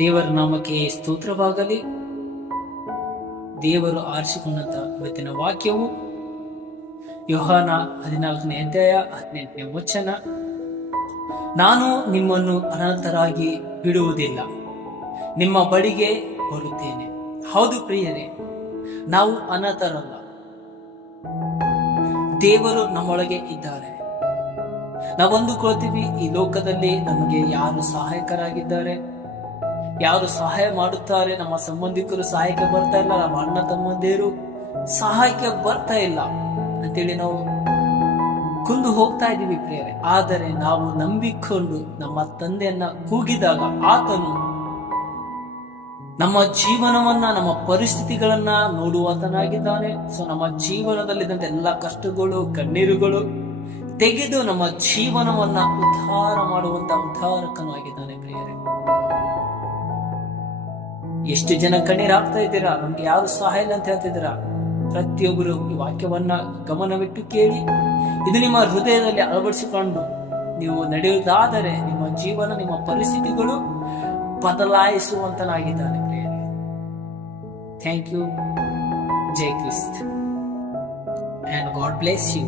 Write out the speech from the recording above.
ದೇವರ ನಾಮಕ್ಕೆ ಸ್ತೋತ್ರವಾಗಲಿ. ದೇವರು ಆರಿಸಿಕೊಂಡಂತ ಇವತ್ತಿನ ವಾಕ್ಯವು ಯೋಹಾನ 14ನೇ ಅಧ್ಯಾಯ 18ನೇ ವಚನ. ನಾನು ನಿಮ್ಮನ್ನು ಅನಾಥರಾಗಿ ಬಿಡುವುದಿಲ್ಲ, ನಿಮ್ಮ ಬಳಿಗೆ ಬರುತ್ತೇನೆ. ಹೌದು ಪ್ರಿಯರೇ, ನಾವು ಅನಾಥರಲ್ಲ. ದೇವರು ನಮ್ಮೊಳಗೆ ಇದ್ದಾರೆ. ನಾವು ಅಂದುಕೊಳ್ತೀವಿ ಈ ಲೋಕದಲ್ಲಿ ನಮಗೆ ಯಾರು ಸಹಾಯಕರಾಗಿದ್ದಾರೆ, ಯಾರು ಸಹಾಯ ಮಾಡುತ್ತಾರೆ, ನಮ್ಮ ಸಂಬಂಧಿಕರು ಸಹಾಯಕ್ಕೆ ಬರ್ತಾ ಇಲ್ಲ, ನಮ್ಮ ಅಣ್ಣ ತಮ್ಮಂದಿರು ಸಹಾಯಕ್ಕೆ ಬರ್ತಾ ಇಲ್ಲ ಅಂತೇಳಿ ನಾವು ಕುಂದು ಹೋಗ್ತಾ ಇದೀವಿ ಪ್ರಿಯರೇ. ಆದರೆ ನಾವು ನಂಬಿಕೊಂಡು ನಮ್ಮ ತಂದೆಯನ್ನ ಕೂಗಿದಾಗ ಆತನು ನಮ್ಮ ಜೀವನವನ್ನ, ನಮ್ಮ ಪರಿಸ್ಥಿತಿಗಳನ್ನ ನೋಡುವಾತನಾಗಿದ್ದಾನೆ. ಸೊ ನಮ್ಮ ಜೀವನದಲ್ಲಿದ್ದಂತ ಎಲ್ಲ ಕಷ್ಟಗಳು, ಕಣ್ಣೀರುಗಳು ತೆಗೆದು ನಮ್ಮ ಜೀವನವನ್ನ ಉದ್ಧಾರ ಮಾಡುವಂತ ಉದ್ಧಾರಕನು ಆಗಿದ್ದಾನೆ ಪ್ರಿಯರೇ. ಎಷ್ಟು ಜನ ಕಣ್ಣೀರ್ ಹಾಕ್ತಾ ಇದ್ದೀರಾ, ನಮ್ಗೆ ಯಾರು ಸಹಾಯ ಇಲ್ಲ ಅಂತ ಹೇಳ್ತಿದ್ದೀರಾ? ಪ್ರತಿಯೊಬ್ಬರು ಈ ವಾಕ್ಯವನ್ನ ಗಮನವಿಟ್ಟು ಕೇಳಿ, ಇದು ನಿಮ್ಮ ಹೃದಯದಲ್ಲಿ ಅಳವಡಿಸಿಕೊಂಡು ನೀವು ನಡೆಯುವುದಾದರೆ ನಿಮ್ಮ ಜೀವನ, ನಿಮ್ಮ ಪರಿಸ್ಥಿತಿಗಳು ಬದಲಾಯಿಸುವಂತನಾಗಿದ್ದಾನೆ ಪ್ರಿಯರೇ. Thank you. ಜೈ Christ and God bless you.